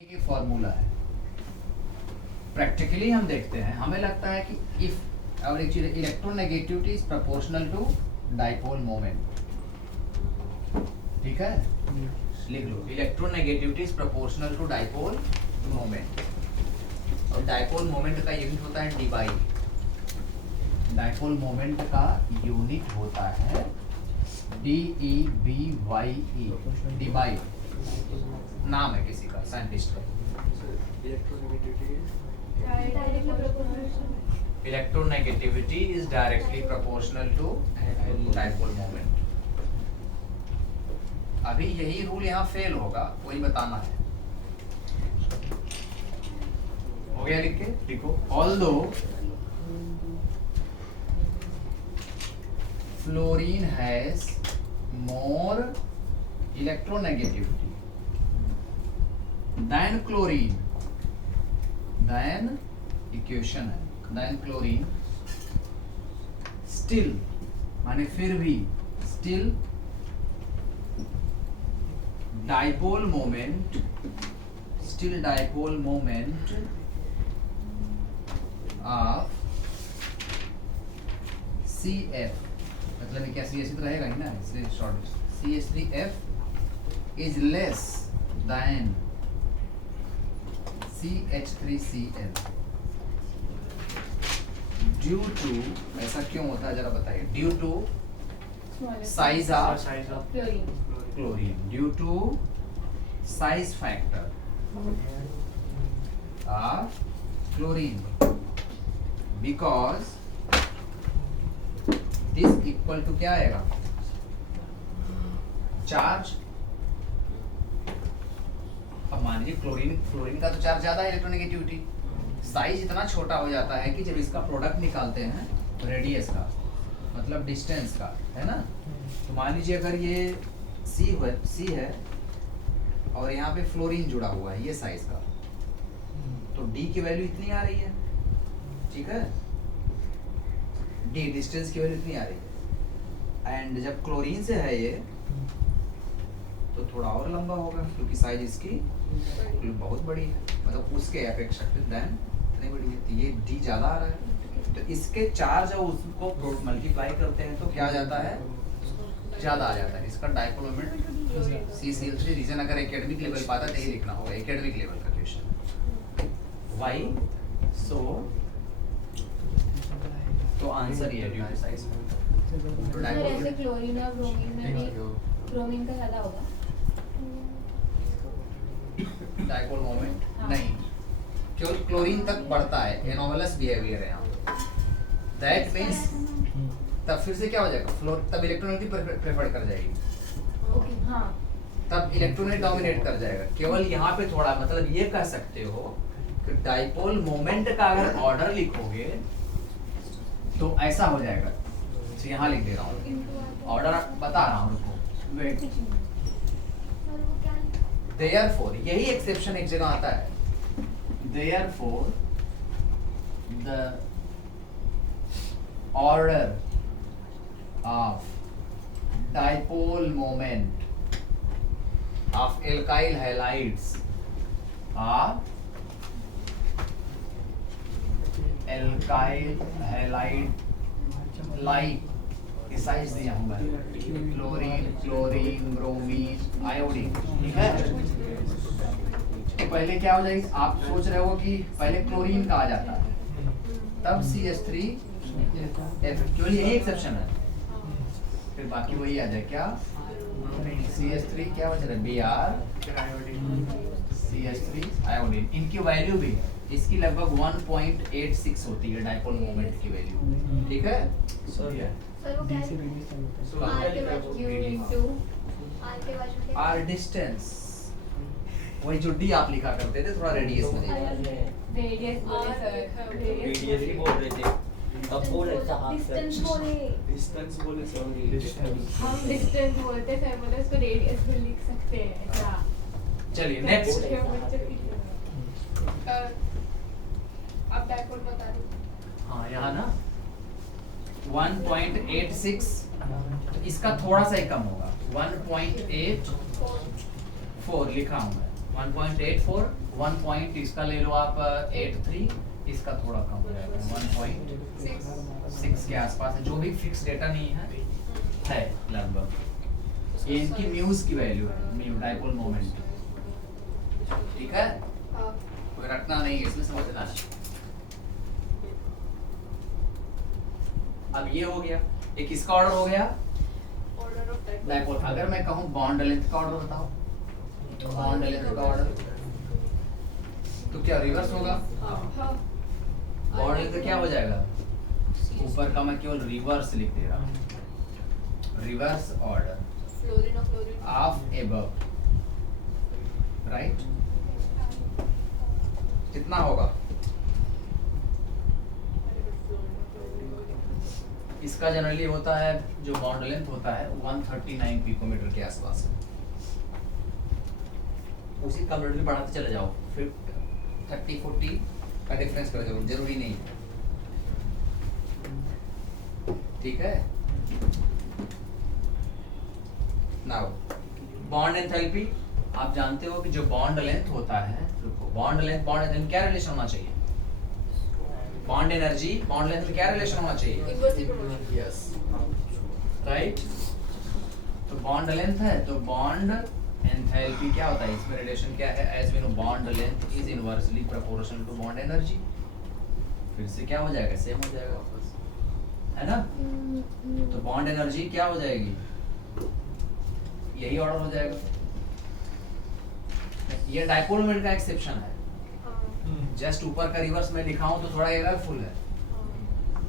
ये फॉर्मूला है। प्रैक्टिकली हम देखते हैं, हमें लगता है कि इफ और एक चीज electronegativity is proportional to dipole moment. ठीक है, लिख लो electronegativity is proportional to dipole moment. और डाइपोल मोमेंट का यूनिट होता है डी बाई। डाइपोल मोमेंट का यूनिट होता है DEBYE, डी बाई। नाम है किसी का, साइंटिस्ट का। Electronegativity is directly proportional to dipole moment. अभी यही रूल यहाँ फेल होगा, वही बताना है। हो गया, लिख के लिखो। Although fluorine has more electronegativity than chlorine, than equation है than chlorine, still माने फिर भी still dipole moment of CF, मतलब ये क्या CH तो रहेगा ही ना, इसलिए short CH3F is less than CH3Cl due to, ऐसा क्यों होता है जरा बताइए। Due to size of chlorine, due to size factor of chlorine, because this equal to क्या आएगा, चार्ज। अब मान लीजिए फ्लोरीन का तो चार्ज ज्यादा है, इलेक्ट्रोनेगेटिविटी साइज इतना छोटा हो जाता है कि जब इसका प्रोडक्ट निकालते हैं रेडियस का, मतलब डिस्टेंस का, है ना। तो मान लीजिए अगर ये C है और यहाँ पे फ्लोरीन जुड़ा हुआ है ये साइज का, तो D की वैल्यू इतनी आ रही है, ठीक है, D डिस्टेंस की वैल्यू इतनी आ रही है। एंड जब क्लोरीन से है ये तो थोड़ा और लंबा होगा, क्योंकि साइज इसकी बहुत बड़ी है, मतलब उसके अपेक्षाकृत देन इतनी बड़ी है, तो ये डी ज्यादा आ रहा है। तो इसके चार्ज और उसको मल्टीप्लाई करते हैं तो क्या आ जाता है, ज्यादा आ जाता है। इसका डाइपोल मोमेंट CCl3। रीजन अगर एकेडमिक लेवल पाता तो ये लिखना होगा, एकेडमिक लेवल का क्वेश्चन। व्हाई सो, तो आंसर ये है ड्यू टू साइज। तो ऐसे क्लोरीन और ब्रोमीन में भी ब्रोमीन का ज्यादा होगा डाइपोल मोमेंट नहीं, केवल क्लोरीन तक बढ़ता है, एनोमलस बिहेवियर है यहाँ। दैट मींस तब फिर से क्या हो जाएगा, तब इलेक्ट्रोनेगेटिव प्रेफर कर जाएगी। ओके, हाँ, तब इलेक्ट्रोनेट डोमिनेट कर जाएगा। केवल यहाँ पे थोड़ा, मतलब ये कह सकते हो कि डाइपोल मोमेंट का अगर ऑर्डर लिखोगे तो ऐसा हो जाएगा। तो यहाँ लिख दे रहा हूँ, ऑर्डर बता रहा हूँ, रुको वेट। Therefore, यही एक्सेप्शन एक जगह आता है। Therefore, the order of dipole moment of alkyl halides like size दिया हूँ मैं, क्लोरीन, ब्रोमीन, आयोडीन, ठीक है। तो पहले क्या हो जाएगी, आप सोच रहे हो कि पहले क्लोरीन का आ जाता है, तब CH3F, केवल यही एक्सेप्शन है, फिर बाकी वही आ जाए। क्या CH3 क्या बच रहा है, Br, CH3 आयोडीन। इनकी वैल्यू भी है, इसकी लगभग 1.86 होती है डाइपोल मोमेंट की वैल्यू, ठीक है। R डिस्टेंस, वही जो D आप लिखा करते थे, थोड़ा रेडियस में रेडियस ही बोल रहे थे, अब बोल डिस्टेंस बोले, डिस्टेंस बोले, सॉरी हम डिस्टेंस बोलते थे, बोले उसको रेडियस में लिख सकते हैं ऐसा। चलिए नेक्स्ट। अब डाइपोल बता दो। हाँ, यहाँ ना 1.86, इसका थोड़ा सा ही कम होगा, 1.84 लिखा हूँ मैं, 1.84, 1 पॉइंट इसका ले लो आप 83, इसका थोड़ा कम हो जाएगा 1.6 के आसपास है, जो भी फिक्स डेटा नहीं है लगभग। ये इनकी म्यूज की वैल्यू है, म्यू डाइपोल मोमेंट, ठीक है, कोई रटना नहीं है इसमें, समझना है। अब ये हो गया, एक इसका ऑर्डर हो गया डाइपोल। अगर मैं कहूँ बॉन्ड लेंथ का ऑर्डर बताओ, बॉन्ड लेंथ का ऑर्डर तो क्या रिवर्स होगा? बॉन्ड लेंथ क्या हो जाएगा? ऊपर का मैं केवल रिवर्स लिख दे रहा हूँ, reverse order of above, right? कितना होगा? इसका जनरली होता है जो बॉन्ड लेंथ होता है 139 पिकोमीटर के आसपास है। उसी कंप्यूटर बढ़ाते चले जाओ, फिर 30-40 का डिफरेंस कर जाओ, जरूरी नहीं है, ठीक है। नाउ बॉन्ड एंथैल्पी, आप जानते हो कि जो बॉन्ड लेंथ होता है, बॉन्ड लेंथ क्या रिलेशन होना चाहिए? बॉन्ड एनर्जी बॉन्ड लेंथ क्या रिलेशन होना चाहिए? Yes, right. तो बॉन्ड लेंथ है तो बॉन्ड एंथैल्पी क्या होता है, इसमें रिलेशन क्या है? As we know bond length is inversely proportional to bond energy. फिर से क्या हो जाएगा? सेम हो जाएगा वापस, है ना? तो बॉन्ड एनर्जी क्या हो जाएगी? यही ऑर्डर हो जाएगा। ये डाइपोल मोमेंट का एक्सेप्शन है, जस्ट ऊपर का रिवर्स में लिखा हूं तो थोड़ा एररफुल है।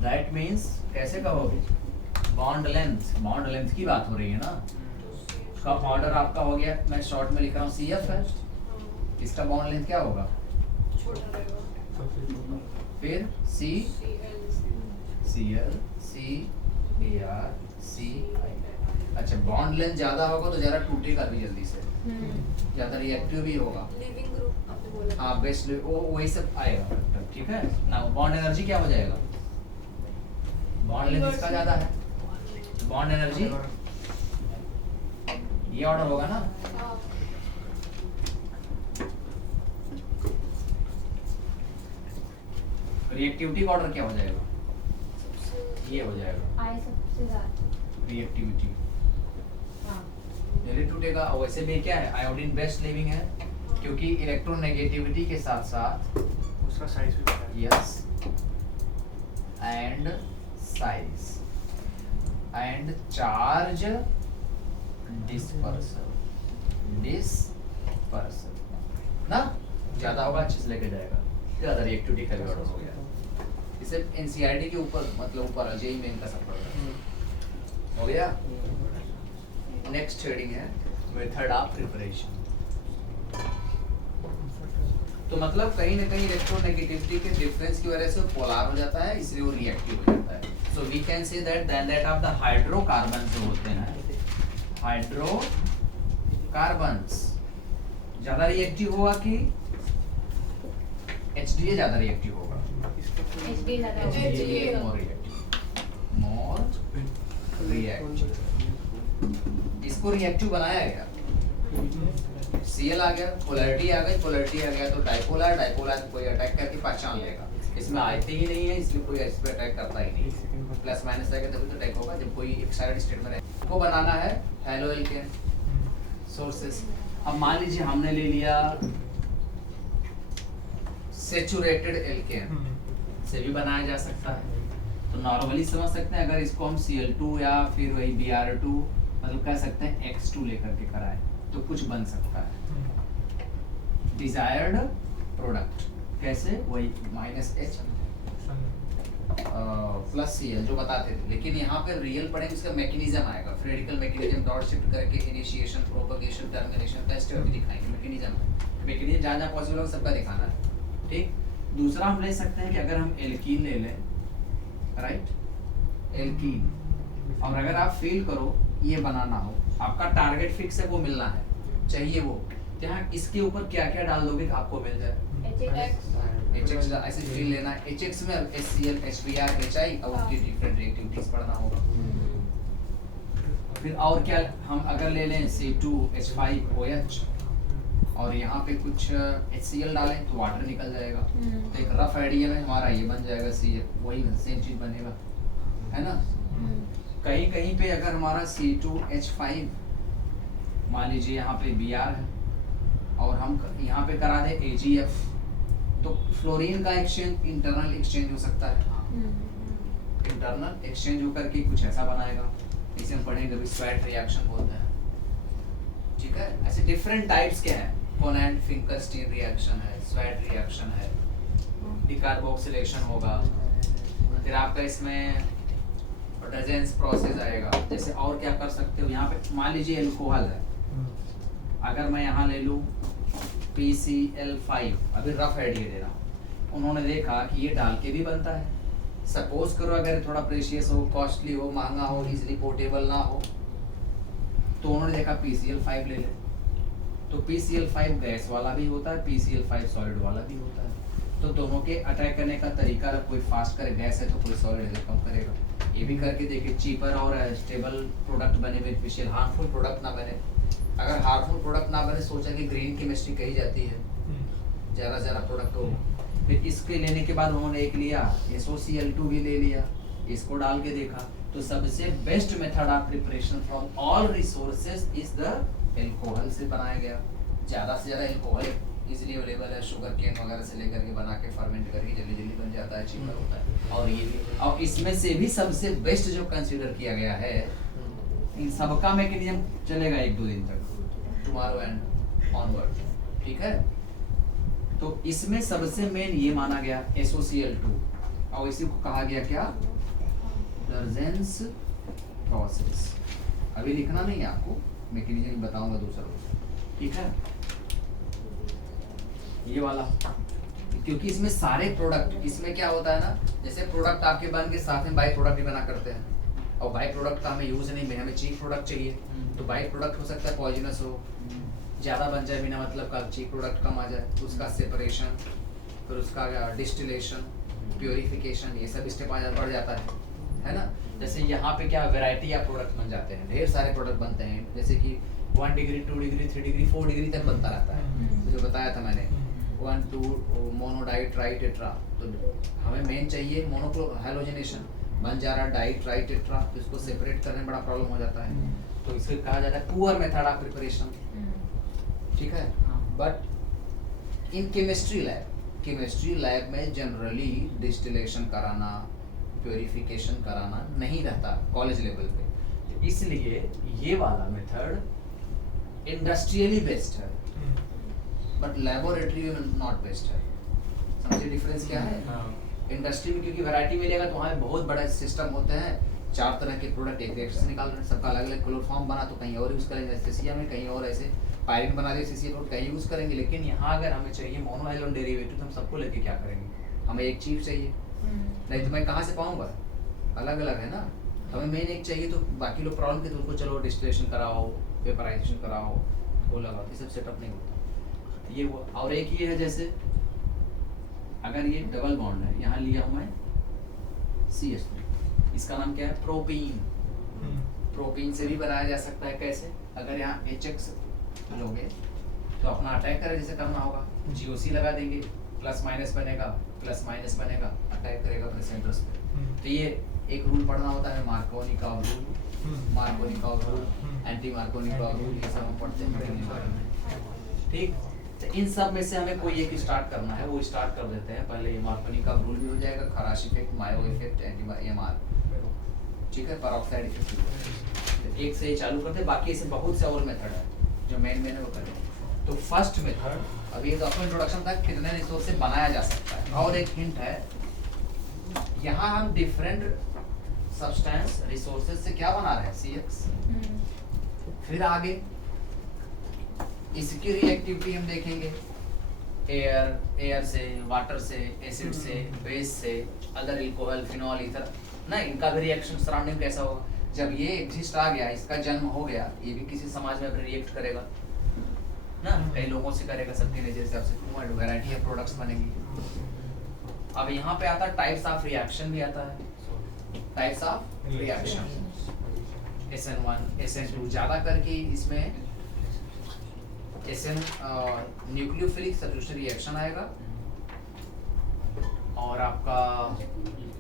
दैट मींस कैसे कहोगे? बॉन्ड लेंथ की बात हो रही है ना, उसका ऑर्डर आपका हो गया, मैं शॉर्ट में लिख रहा हूँ CF है, इसका बॉन्ड लेंथ क्या होगा? फिर C CL C BR C I। अच्छा, बॉन्ड लेंथ ज्यादा होगा तो जरा टूटेगा भी जल्दी से, ज्यादा रिएक्टिव भी होगा। हाँ, बेस्ट वो वही सब आएगा, ठीक है ना। बॉन्ड एनर्जी क्या हो जाएगा? बॉन्ड लेंथ इसका ज्यादा है, बॉन्ड एनर्जी ये ऑर्डर होगा ना। रिएक्टिविटी का ऑर्डर क्या हो जाएगा? ये हो जाएगा आए सबसे ज्यादा रिएक्टिविटी, जल्दी टूटेगा। और वैसे भी क्या है, आयोडीन बेस्ट लिविंग है क्योंकि इलेक्ट्रोनेगेटिविटी के साथ साथ उसका साइज भी बड़ा है। Yes and size and charge dispersal ना, ज्यादा होगा अच्छे से लेके जाएगा, ज्यादा रिएक्टिविटी का भी ऑर्डर हो गया। इसे एनसीईआरटी के ऊपर मतलब ऊपर जेई मेन का सब पड़ता हो गया। नेक्स्ट हेडिंग है मेथड ऑफ प्रिपरेशन। तो मतलब कहीं ना कहीं इलेक्ट्रोनेगेटिविटी के डिफरेंस की वजह से वो पोलर हो जाता है, इसलिए वो रिएक्टिव हो जाता है। So we can say that of the hydrocarbon जो होते हैं, हाइड्रोकार्बन्स ज्यादा रिएक्टिव होगा कि HDA ज्यादा रिएक्टिव होगा? More reactive. इसको रिएक्टिव बनाया गया, Cl आ गया, पोलैरिटी आ गया तो डाइपोल आया तो कोई अटैक करके पहचान लेगा। इसमें आते ही नहीं है, इसलिए कोई इस पे अटैक करता ही नहीं। प्लस माइनस आएगा तभी तो अटैक होगा, जब कोई एक्साइटेड स्टेट में रहेगा। को बनाना है हेलो एल्केन सोर्सेस। अब मान लीजिए हमने ले लिया सैचुरेटेड एल्केन, से भी बनाया जा सकता है। तो नॉर्मली समझ सकते हैं, अगर इसको हम Cl2 या फिर वही Br2 मतलब कह सकते हैं X2 लेकर के कराएं तो कुछ बन सकता है। डिजायर्ड प्रोडक्ट कैसे? वही -H प्लस Cl जो बताते थे, लेकिन यहाँ पे रियल पढ़ेंगे उसका मैकेनिज्म आएगा। फ्रेडिकल मैकेनिज्म डॉट शिफ्ट करके इनिशिएशन, प्रोपगेशन, टर्मिनेशन का स्टेप भी दिखाएंगे। मैकेनिज्म जहाँ जहाँ पॉसिबल हो सबका दिखाना है, ठीक। दूसरा हम ले सकते हैं कि अगर हम एल्कीन ले लें, राइट, एल्कीन, और अगर आप फील करो ये बनाना हो, आपका टारगेट फिक्स है, वो मिलना है चाहिए वो, यहाँ इसके ऊपर क्या क्या डाल दोगे कि आपको मिल जाए? HX ऐसे फील लेना है। HX में HCl, HBr, HI और उसकी डिफरेंट रिएक्टिविटीज पढ़ना होगा। फिर और क्या हम अगर ले लें C2H5OH और यहाँ पे कुछ HCl डालें तो वाटर निकल जाएगा। तो एक रफ आइडिया में हमारा ये बन जाएगा CF, वही सेम चीज बनेगा, है ना। कहीं कहीं पे अगर हमारा C2H5 मान लीजिए यहाँ पे Br है और हम यहाँ पे करा दे AgF, तो फ्लोरीन का एक्सचेंज इंटरनल एक्सचेंज हो सकता है। इंटरनल एक्सचेंज होकर के कुछ ऐसा बनाएगा, इसे हम पढ़ेंगे अभी स्वेट रिएक्शन बोलते हैं, ठीक है। ऐसे डिफरेंट टाइप्स के हैं, कोनेंट फिंकरस्टीन रिएक्शन है, स्वेट रिएक्शन है, डिकार्बोक्सिलेशन होगा, फिर आपका इसमें डजेंस प्रोसेस आएगा। जैसे और क्या कर सकते हो, यहाँ पे मान लीजिए एल्कोहल है, अगर मैं यहाँ ले लूँ PCl5, अभी रफ आइडिया दे रहा हूँ, उन्होंने देखा कि ये डाल के भी बनता है। सपोज करो अगर थोड़ा प्रेशियस हो, कॉस्टली हो, महंगा हो, इजीली पोर्टेबल ना हो, तो उन्होंने देखा PCl5 ले ले। तो PCl5 गैस वाला भी होता है, PCl5 सॉलिड वाला भी होता है। तो दोनों के अटैक करने का तरीका, कोई फास्ट करे गैस है तो कोई सॉलिड है कम करेगा। ये भी करके देखिए, चीपर और स्टेबल प्रोडक्ट बने, बेनिफिशियल, हार्मफुल प्रोडक्ट ना बने। अगर हार्मफुल प्रोडक्ट ना बने, सोचा कि ग्रीन केमिस्ट्री कही जाती है, ज़रा प्रोडक्ट हो। फिर इसके लेने के बाद उन्होंने एक लिया SOCl2 भी ले लिया, इसको डाल के देखा, तो सबसे best method of preparation from all resources is the alcohol से बनाया गया। ज़्यादा से ज़्यादा एल्कोहल इजीली अवेलेबल है, शुगर केन वगैरह से लेकर के बना के फर्मेंट करके जल्दी बन जाता है, चीपर होता है। और ये भी, और इसमें से भी सबसे बेस्ट जो कंसीडर किया गया है, इन सबका मैकेनिज्म चलेगा 1-2 दिन तक, टुमारो एंड ऑनवर्ड, ठीक है। तो इसमें सबसे मेन ये माना गया SOCl2, और इसी को कहा गया क्या, डर्जेंस प्रोसेस। अभी लिखना नहीं है आपको, मैकेनिज्म बताऊंगा दूसरा, ठीक है। ये वाला, क्योंकि इसमें सारे प्रोडक्ट, इसमें क्या होता है ना, जैसे प्रोडक्ट आपके बन के साथ में बाई प्रोडक्ट भी बना करते हैं, और बाई प्रोडक्ट का हमें यूज नहीं, हमें चीफ प्रोडक्ट चाहिए, तो बाई प्रोडक्ट हो सकता है पॉइजनस हो, ज़्यादा बन जाए बिना मतलब का, चीफ प्रोडक्ट कम आ जाए, उसका सेपरेशन, फिर उसका डिस्टिलेशन, प्योरिफिकेशन, ये सब स्टेप बढ़ जाता है ना। जैसे यहाँ पे क्या वैरायटी ऑफ प्रोडक्ट बन जाते हैं, ढेर सारे प्रोडक्ट बनते हैं, जैसे कि 1 डिग्री 2 डिग्री 3 डिग्री 4 डिग्री तक बनता रहता है। तो जो बताया था मैंने 1 2 मोनो डाई टेट्रा, तो हमें मेन चाहिए मोनो हैलोजनेशन, बन जा रहा डाई ट्राई टेट्रा, तो इसको सेपरेट करने में बड़ा प्रॉब्लम हो जाता है, तो इसको कहा जाता है पुअर मेथड ऑफ प्रिपरेशन, ठीक है। बट इन केमिस्ट्री लैब में जनरली डिस्टिलेशन कराना, प्योरिफिकेशन कराना नहीं रहता कॉलेज लेवल पे, इसलिए ये वाला मेथड इंडस्ट्रियली बेस्ट है, बट लेबोरेटरी में नॉट बेस्ट है। समझे डिफरेंस क्या है? इंडस्ट्री में क्योंकि वैरायटी मिलेगा तो वहाँ बहुत बड़ा सिस्टम होते हैं, 4 तरह के प्रोडक्ट एक रिएक्शन से निकाल रहे हैं, सबका अलग अलग क्लोरोफॉर्म बना तो कहीं और यूज़ करेंगे एनेस्थीसिया में, कहीं और ऐसे पायरिन बना दिए सीसी रोड कहीं यूज़ करेंगे। लेकिन यहाँ अगर हमें चाहिए मोनोहाइड्रोजन डेरिवेटिव तो हम सबको लेके क्या करेंगे, हमें एक चीफ चाहिए, नहीं तो मैं कहाँ से पाऊँगा, अलग अलग है ना। हमें मेन एक चाहिए तो बाकी लोग प्रॉब्लम के तो उनको चलो डिस्टिलेशन कराओ, वेपराइजेशन कराओ, वो लगाओ, ये सब सेटअप नहीं होता। ये वो, और एक ये है जैसे अगर ये डबल बॉन्ड है, यहाँ लिया हूँ मैं CH3, इसका नाम क्या है, प्रोपीन। प्रोपीन से भी बनाया जा सकता है, कैसे, अगर यहाँ HX लोगे तो अपना अटैक करें जैसे करना होगा, GOC लगा देंगे, प्लस माइनस बनेगा, प्लस माइनस बनेगा, अटैक करेगा अपने सेंटर्स पे। तो ये एक रूल पढ़ना होता है, Markovnikov rule, anti Markovnikov rule, ये सब हम पढ़ते हैं, ठीक। तो इन सब में से हमें कोई एक स्टार्ट करना है, वो स्टार्ट कर देते हैं। पहले ये मार्कोनिकॉव रूल भी हो जाएगा, खराश इफेक्ट, मायो इफेक्ट, एंटी MR, ठीक है, पेरोक्साइड इफेक्ट। तो एक से ही चालू करते हैं, बाकी ऐसे बहुत से और मेथड है जो मेन है वो करें। तो फर्स्ट मेथड, अभी तो आपको इंट्रोडक्शन था कितने रिसोर्स से बनाया जा सकता है, और एक हिंट है, यहाँ हम डिफरेंट सब्सटेंस रिसोर्सेज से क्या बना रहे हैं, CX। फिर आगे इसकी रिएक्टिविटी हम देखेंगे, एयर से, वाटर से, एसिड से, बेस से, अदर अल्कोहल, फिनॉल, ईथर ना, इनका भी रिएक्शन सराउंडिंग कैसा होगा। जब ये एग्जिस्ट आ गया, इसका जन्म हो गया, ये भी किसी समाज में रिएक्ट करेगा ना, कई लोगों से करेगा, सबके नेचर से आपसे वैरायटी ऑफ प्रोडक्ट्स बनेंगी। अब यहाँ पे आता है टाइप्स ऑफ रिएक्शन भी आता है, types of reaction, SN1 SN2 ज्यादा करके इसमें SN न्यूक्लियोफिलिक सब्स्टिट्यूशन रिएक्शन आएगा और आपका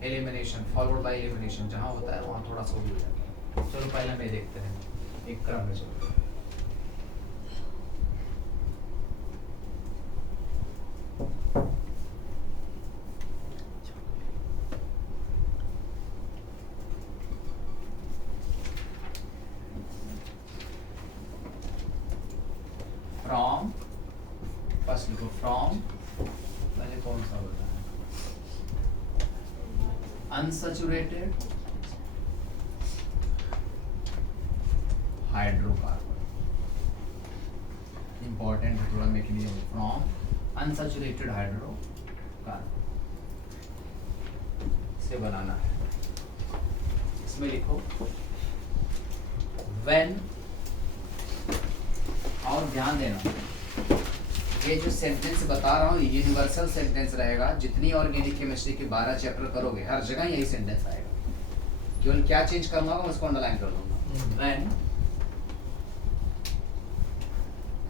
एलिमिनेशन फॉलोड बाय एलिमिनेशन जहाँ होता है वहाँ थोड़ा सा भी हो जाता है। चलो पहले में देखते हैं एक क्रम में चलो। फ्रॉम फर्स्ट लिखो फ्रॉम, पहले कौन सा होता है अनसैचुरेटेड हाइड्रोकार्बन, इंपॉर्टेंट है थोड़ा मैकेनिज्म। फ्रॉम अनसैचुरेटेड हाइड्रोकार्बन से बनाना है। इसमें लिखो व्हेन, और ध्यान देना ये जो सेंटेंस बता रहा हूँ ये यूनिवर्सल सेंटेंस रहेगा। जितनी ऑर्गेनिक केमिस्ट्री के 12 चैप्टर करोगे हर जगह यही सेंटेंस आएगा। केवल क्या चेंज करना होगा उसको अंडरलाइन कर दूंगा। व्हेन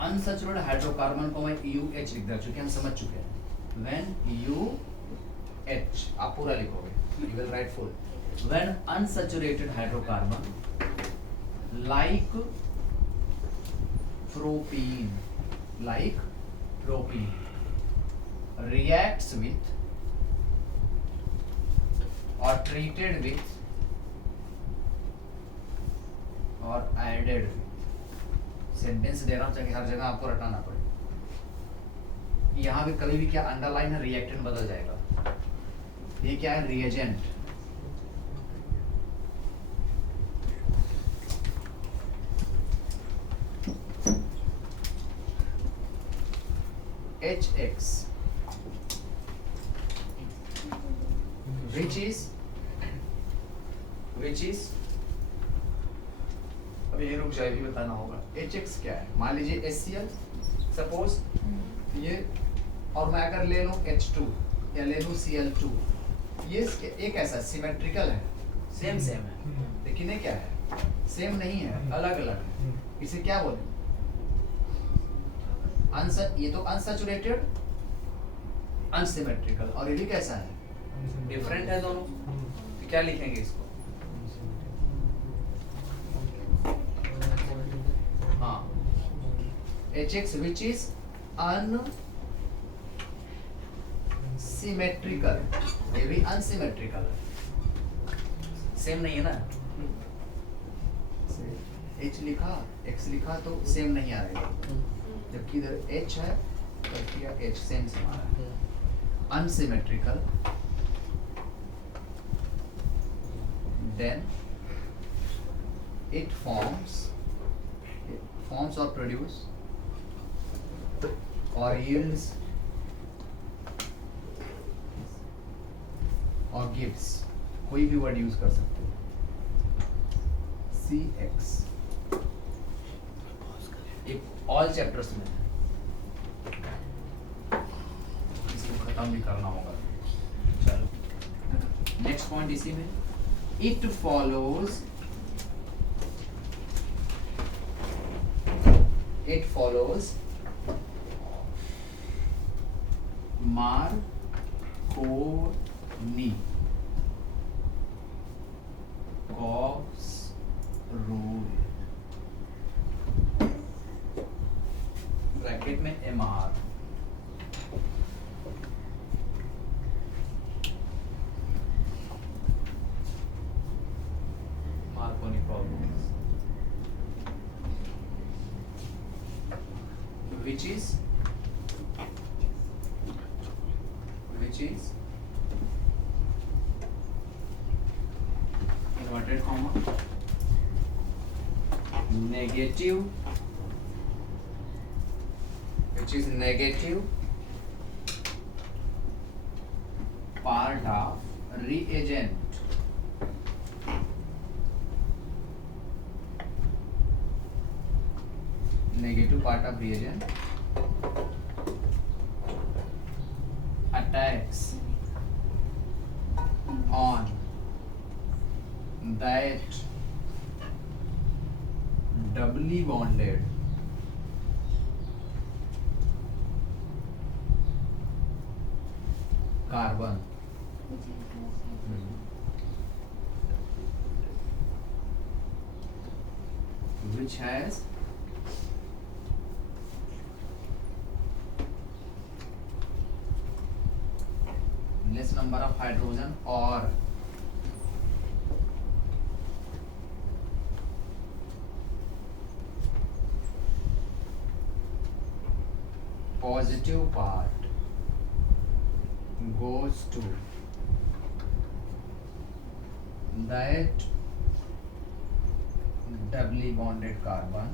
अनसैचुरेटेड हाइड्रोकार्बन को मैं UH लिख दूंगा क्योंकि हम समझ चुके हैं। व्हेन UH आप पूरा लिखोगे, you will write full. When unsaturated hydrocarbon like propene reacts with or treated with or added with, sentence दे रहा हूं ताकि हर जगह आपको रटना ना पड़े। यहां भी कभी भी क्या अंडरलाइन है, रिएक्टेंट बदल जाएगा। ये क्या है, रिएजेंट। HX which is अब ये रुक जाए भी बताना होगा। HX क्या है, मान लीजिए HCl सपोज ये, और मैं अगर ले लूं H2 या ले लूं Cl2, ये एक ऐसा सिमेट्रिकल है, सेम है, लेकिन ये क्या है, सेम नहीं है, अलग अलग है। इसे क्या बोले, ये तो अनसैचुरेटेड अनसिमेट्रिकल, और ये भी कैसा है, डिफरेंट है दोनों। तो क्या लिखेंगे इसको, हाँ HX which is अनसिमेट्रिकल, ये भी अनसिमेट्रिकल है, सेम नहीं है ना। H लिखा X लिखा तो सेम नहीं आ रहा है, जबकि इधर H है तो H सेम से हमारा है। Unsymmetrical, then it forms or produce or yields or gives, कोई भी वर्ड यूज कर सकते हो, CX, ऑल चैप्टर्स में इसको खत्म भी करना होगा। चलो नेक्स्ट पॉइंट इसी में, it follows Marconi-Cox rule, bracket में MR, Marconi-Cox rules, which is inverted comma negative, which is negative part of reagent, negative part of reagent attacks on that doubly bonded carbon which has less number of hydrogen or positive part goes to that doubly bonded carbon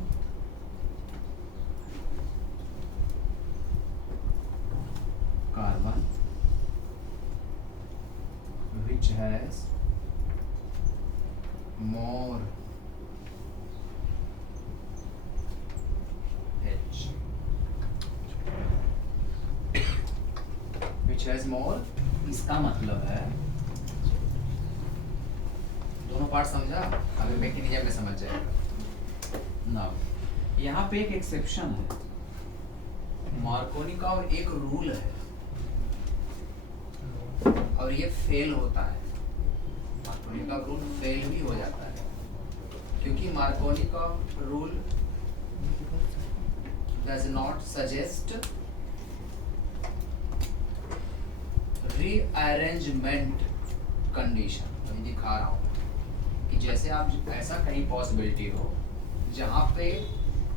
which has more H, which has more, इसका मतलब है दोनों part समझा, अगर mechanism में समझ जाएगा ना। यहाँ पे एक एक्सेप्शन है मार्कोनी का और एक रूल है और ये फेल होता है। मार्कोनी का रूल फेल भी हो जाता है क्योंकि मार्कोनी का rule does not suggest rearrangement condition। मैं दिखा रहा हूँ कि जैसे आप ऐसा कहीं पॉसिबिलिटी हो जहाँ पे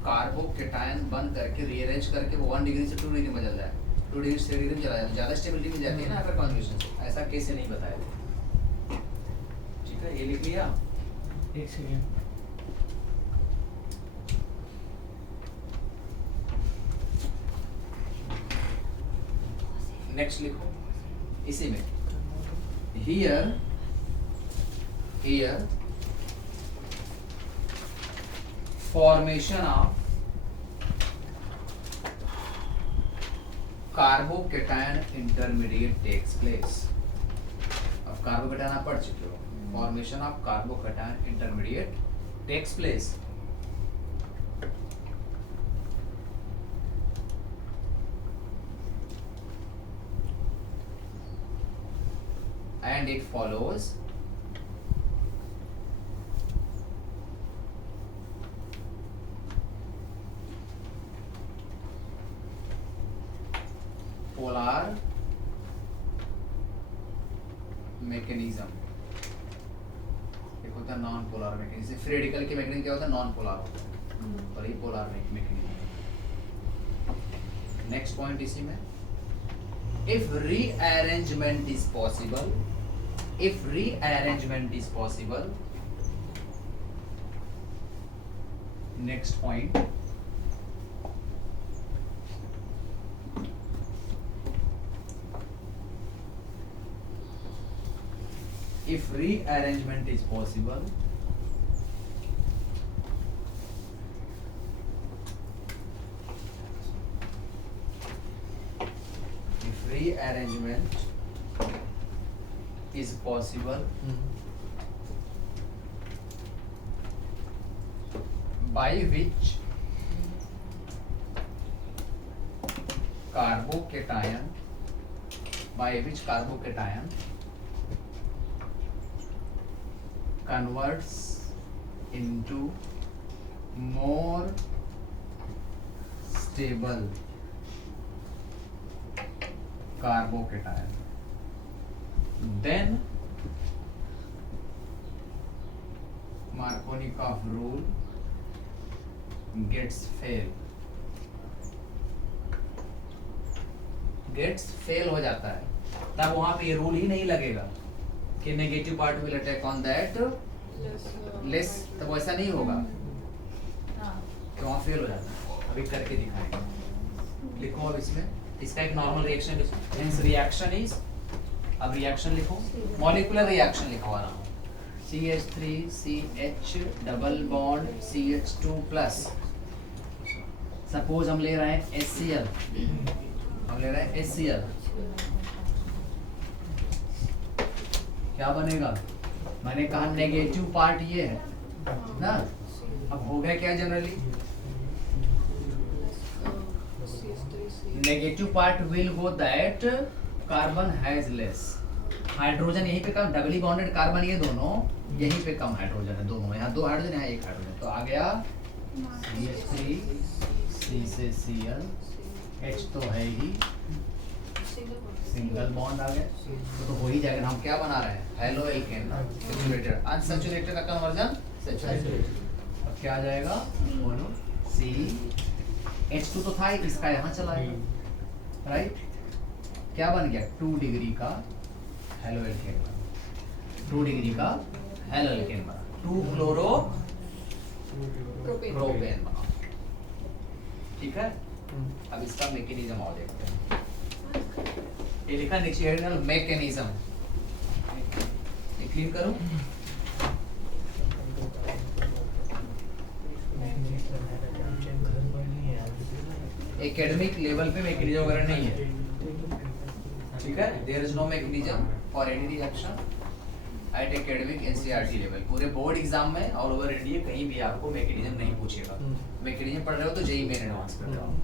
कार्बोकेटायन बन करके रीअरेंज करके वो 1 डिग्री से 2 डिग्री में बदल जाए, 2 डिग्री से 3 डिग्री में चला जाए, ज़्यादा स्टेबिलिटी मिल जाती है ना अगर कॉन्जुगेशन से। ऐसा कैसे नहीं बताया थे, ठीक है, ये लिख लिया। एक सेकेंड, नेक्स्ट लिखो इसी में, here formation of carbocation intermediate takes place. अब कार्बोकेटायन आप पढ़ चुके हो, formation of carbocation intermediate takes place. And it follows polar mechanism। एक होता है non polar mechanism, free radical के मैकेनिज्म क्या होता है, नॉन पोलर होता है और ये पोलर मैकेनिज्म। नेक्स्ट पॉइंट इसी में, if rearrangement is possible, if rearrangement is possible, next point, if rearrangement is possible, rearrangement is possible by which carbocation converts into more stable carbocation, then Markovnikov rule gets fail हो जाता है। तब वहां पे ये rule ही नहीं लगेगा कि negative part will attack on that less, तब वैसा नहीं होगा कि वहां फेल हो जाता है। अभी करके दिखाएंगे, लिखो अब इसमें इसका एक normal reaction, means reaction is, अब रिएक्शन लिखो, मॉलिक्यूलर रिएक्शन लिखवा रहा हूँ, CH3CH double bond CH2 plus. Suppose हम ले रहे हैं HCl, हम ले रहे हैं HCl, क्या बनेगा, मैंने कहा नेगेटिव पार्ट ये है ना। अब हो गया क्या, generally negative part will go that carbon has less hydrogen, यहीं पे कम, डबली बॉन्डेड कार्बन ये दोनों यहीं पे कम हाइड्रोजन है, दोनों यहाँ 2 हाइड्रोजन यहाँ 1 हाइड्रोजन, तो आ गया CH3 C से Cl, H तो है ही, सिंगल बॉन्ड आ गया, तो हो ही जाएगा। हम क्या बना रहे हैं, हेलो एल्केन, सैचुरेटेड, अनसैचुरेटेड का कन्वर्जन सैचुरेटेड। अब क्या आ जाएगा, बोलो C, H2 तो था ही, इसका यहाँ चला गया, राइट, क्या बन गया 2 डिग्री का हेलो एल्केन बना, 2 डिग्री का हेलो एल्केन बना, 2 क्लोरो प्रोपेन बना, ठीक है। अब इसका मैकेनिज्म और देखते हैं, ये लिखा नीचे हेडर मैकेनिज्म, ये क्लीन करूं, एकेडमिक लेवल पे मैकेनिज्म वगैरह नहीं है, ठीक है, there is no mechanism for any reaction at academic NCERT level. पूरे बोर्ड एग्जाम में ऑल ओवर इंडिया कहीं भी आपको मैकेनिज्म नहीं पूछेगा। मैकेनिज्म पढ़ रहे हो तो जेईई मेन एडवांस कर रहे हो,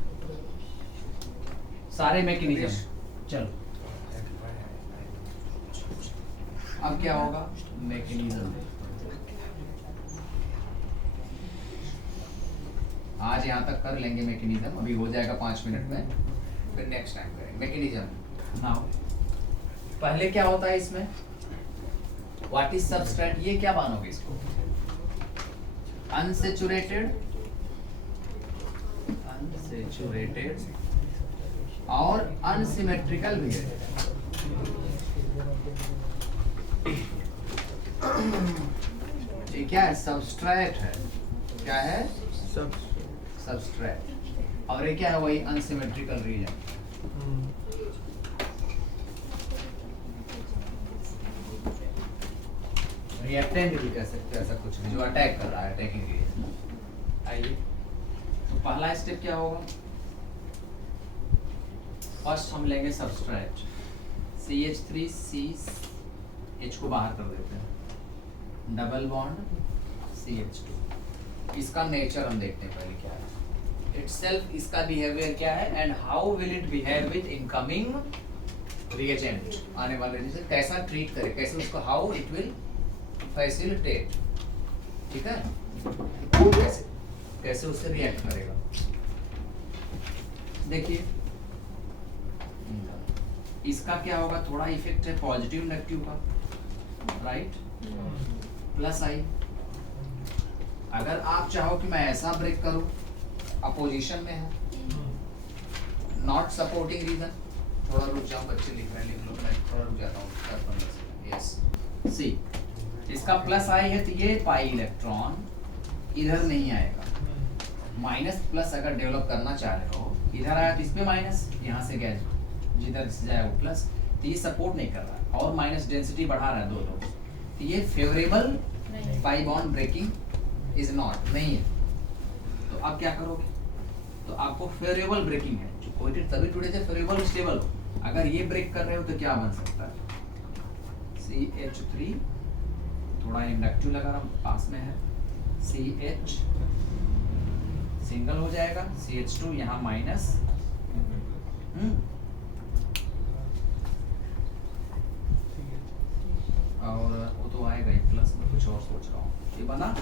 सारे मैकेनिज्म। चलो अब क्या होगा, मैकेनिज्म आज यहाँ तक कर लेंगे मैकेनिज्म, अभी हो जाएगा 5 मिनट में, फिर नेक्स्ट टाइम करेंगे मैकेनिज्म। नाउ पहले क्या होता है इसमें, व्हाट इज सबस्ट्रेट, ये क्या मानोगे इसको, अनसैचुरेटेड, अनसैचुरेटेड और अनसिमेट्रिकल भी है। ये क्या है, सबस्ट्रेट है, क्या है सबस्ट्रेट, और ये क्या है, वही अनसिमेट्रिकल रीजन। रिएक्टेंट भी कह सकते हो, ऐसा कुछ नहीं जो अटैक कर रहा है, अटैकिंग रीजन। आइए तो पहला स्टेप क्या होगा, फर्स्ट हम लेंगे सबस्ट्रेट CH3C, H को बाहर कर देते हैं, डबल बॉन्ड CH2। इसका नेचर हम देखते हैं पहले क्या है, इटसेल्फ इसका बिहेवियर क्या है, and how will it behave with incoming reagent, आने वाले रिएजेंट कैसा ट्रीट करे, कैसे उसको, हाउ इट विल फैसिलिटेट, ठीक है, वो कैसे कैसे उससे रिएक्ट करेगा। देखिए इसका क्या होगा, थोड़ा इफेक्ट है पॉजिटिव नेगेटिव का, राइट, प्लस आई। अगर आप चाहो कि मैं ऐसा ब्रेक करूं, अपोजिशन में है, नॉट सपोर्टिंग रीजन, थोड़ा रुक जाओ, बच्चे लिख रहे हैं, लिख लो, मैं थोड़ा रुक जाता हूँ, यस सी, इसका प्लस आई है तो ये पाई इलेक्ट्रॉन इधर नहीं आएगा, माइनस प्लस अगर डेवलप करना चाह रहे हो, इधर आया तो इसमें माइनस, यहाँ से गया जिधर से जाए वो प्लस, तो ये सपोर्ट नहीं कर रहा है और माइनस डेंसिटी बढ़ा रहा है दोनों, तो ये favourable pi bond breaking is not, नहीं है। तो आप क्या करोगे, तो आपको फेवरेबल ब्रेकिंग है, कोई तभी टूटे जब फेवरेबल स्टेबल हो, अगर ये ब्रेक कर रहे हो तो क्या बन सकता है, CH3 थोड़ा इंडक्टिव लगा रहा हूं, पास में है, CH सिंगल हो जाएगा, CH2 यहाँ माइनस, और वो तो आएगा ही प्लस, मैं कुछ और सोच रहा हूँ, ये बना,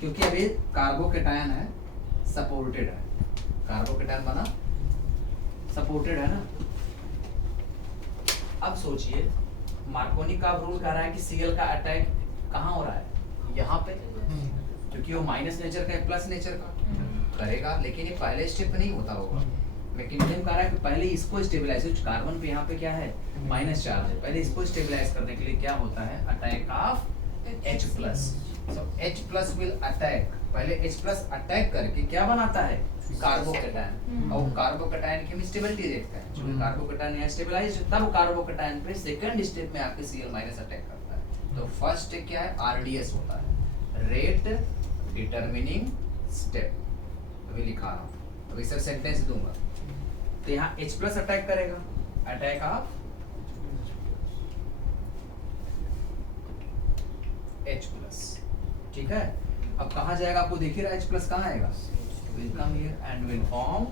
क्योंकि अभी कार्बोकेटायन है, सपोर्टेड है, कार्बोकेटायन बना सपोर्टेड है ना। अब सोचिए मार्कोनी का रूल कह रहा है कि Cl का अटैक कहाँ हो रहा है, यहाँ पे, क्योंकि वो माइनस नेचर का है, प्लस नेचर का करेगा, लेकिन ये पहले स्टेप नहीं होता होगा। मैकेनिज्म कह रहा है कि पहले इसको स्टेबलाइज, कार्बन पे यहाँ पे क्या है माइनस चार्ज है, पहले इसको स्टेबलाइज करने के लिए क्या होता है, attack of H plus, so H plus will attack, पहले H प्लस अटैक करके क्या बनाता है, कार्बोकेटायन, और कार्बोकेटायन की हम स्टेबिलिटी देखते हैं, जो कार्बोकेटायन यहाँ स्टेबलाइज, तब कार्बोकेटायन पे सेकंड स्टेप में आके Cl माइनस अटैक करता है। तो फर्स्ट स्टेप क्या है, RDS होता है, रेट डिटरमिनिंग स्टेप, अभी लिखा रहा हूँ, अभी सर सेंटेंस दूंगा, तो यहाँ H प्लस अटैक करेगा, अटैक ऑफ H प्लस, ठीक है। अब कहाँ जाएगा आपको दिख ही रहा है, H प्लस कहाँ आएगा, will come here and will form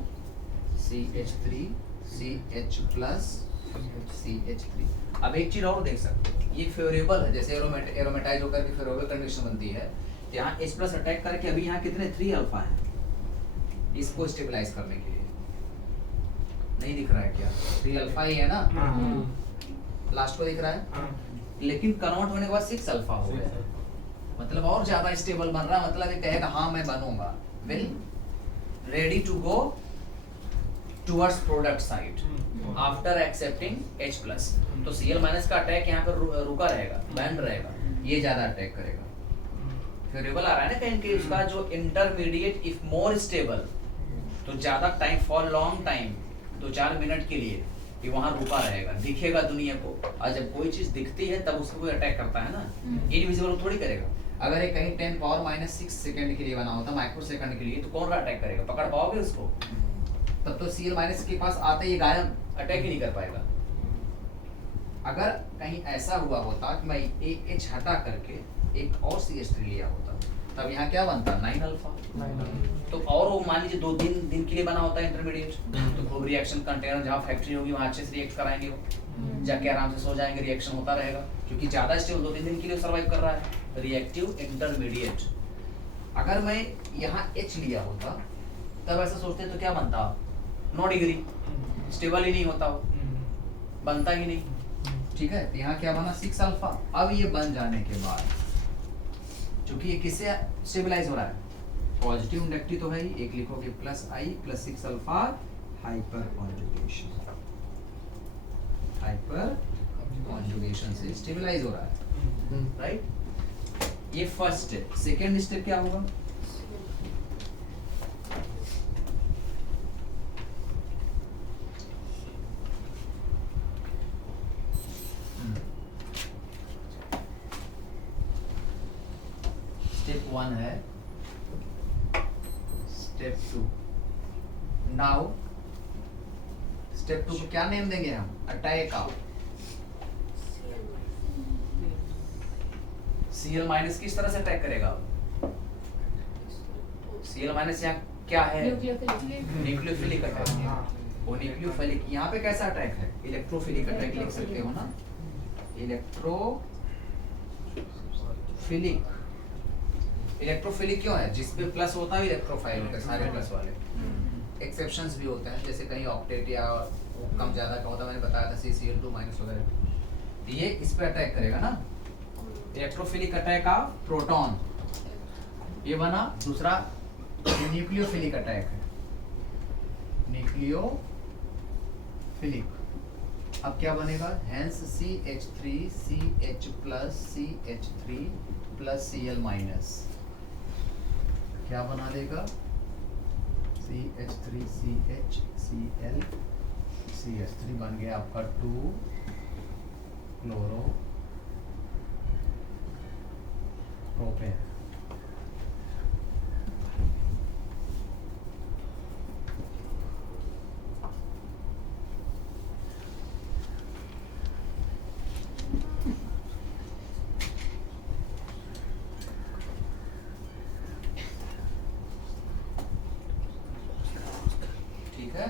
CH3 CH plus CH3। अब एक चीज और देख सकते हो, ये फेवरेबल है, जैसे एरोमेटाइज होकर के फेवरेबल कंडीशन बनती है, यहाँ H प्लस अटैक करके अभी यहाँ कितने 3 अल्फा हैं इसको स्टेबलाइज करने के लिए। नहीं दिख रहा है क्या? 3 अल्फा ही है ना, लास्ट को दिख रहा है, लेकिन कन्वर्ट होने के बाद 6 अल्फा हो गया, मतलब और ज्यादा स्टेबल बन रहा है। मतलब ये कहेगा हाँ मैं बनूंगा, will ready to go towards product side after accepting H plus. तो Cl माइनस का अटैक यहाँ पर रुका रहेगा, बैंड रहेगा, ये ज्यादा अटैक करेगा। फेवरेबल आ रहा है ना कहीं कि उसका जो इंटरमीडिएट इफ मोर स्टेबल, तो ज्यादा time for long time 2-4 minute के लिए ये वहां रुका रहेगा, दिखेगा दुनिया को। और जब कोई चीज दिखती है तब उसको कोई अटैक करता है ना, इनविजिबल थोड़ी करेगा। अगर ये कहीं 10 पावर माइनस 6 सेकंड के लिए बना होता, माइक्रो सेकंड के लिए, तो कौन अटैक करेगा? पकड़ पाओगे उसको? तब तो Cl माइनस के पास आते ही गायब, अटैक ही नहीं कर पाएगा। अगर कहीं ऐसा हुआ होता कि मैं H हटा करके एक और CH3 लिया होता, तब यहाँ क्या बनता? 9 अल्फा। तो और वो मान लीजिए 2 दिन के लिए बना होता है इंटरमीडिएट, तो ग्रुप रिएक्शन कंटेनर जहाँ फैक्ट्री होगी वहाँ अच्छे से रिएक्ट कराएंगे, वो जाके आराम से सो जाएंगे, रिएक्शन होता रहेगा, क्योंकि ज्यादा स्टेबल 2-3 दिन के लिए सर्वाइव कर रहा है। Reactive intermediate. अगर मैं यहाँ H लिया होता तब ऐसा सोचते तो क्या बनता? 9 डिग्री, स्टेबल ही नहीं होता, वो बनता ही नहीं। ठीक है, तो यहाँ क्या बना? 6 अल्फा। अब ये बन जाने के बाद, क्योंकि ये किससे स्टेबलाइज हो रहा है? पॉजिटिव नेगेटिव तो है ही, एक लिखोगे plus I plus 6 alpha hyper conjugation, hyper conjugation से स्टेबलाइज हो रहा है, राइट? ये फर्स्ट स्टेप। सेकेंड स्टेप क्या होगा? स्टेप 1 है, स्टेप 2। नाउ स्टेप 2 को क्या नेम देंगे हम? अटैक ऑफ Cl माइनस किस तरह से अटैक करेगा? Cl माइनस यहाँ क्या है? Nucleophilic attack. वो न्यूक्लियोफिलिक यहाँ पे कैसा अटैक है? इलेक्ट्रोफिलिक अटैक लिख सकते हो ना, इलेक्ट्रोफिलिक। इलेक्ट्रोफिलिक क्यों है? जिस पे प्लस होता है इलेक्ट्रोफाइल होता है, सारे प्लस वाले। एक्सेप्शंस भी होते हैं, जैसे कहीं ऑक्टेट या कम ज्यादा का होता है, मैंने बताया था CCl2 माइनस वगैरह। ये इस पे अटैक करेगा ना, इलेक्ट्रोफिलिक अटैक ऑफ प्रोटॉन। ये बना दूसरा, न्यूक्लियोफिलिक अटैक है, न्यूक्लियोफिलिक। अब क्या बनेगा? Hence CH3 CH plus CH3 plus Cl minus क्या बना देगा? CH3 CH Cl CH3 बन गया आपका 2 क्लोरो प्रोपेन। ठीक है।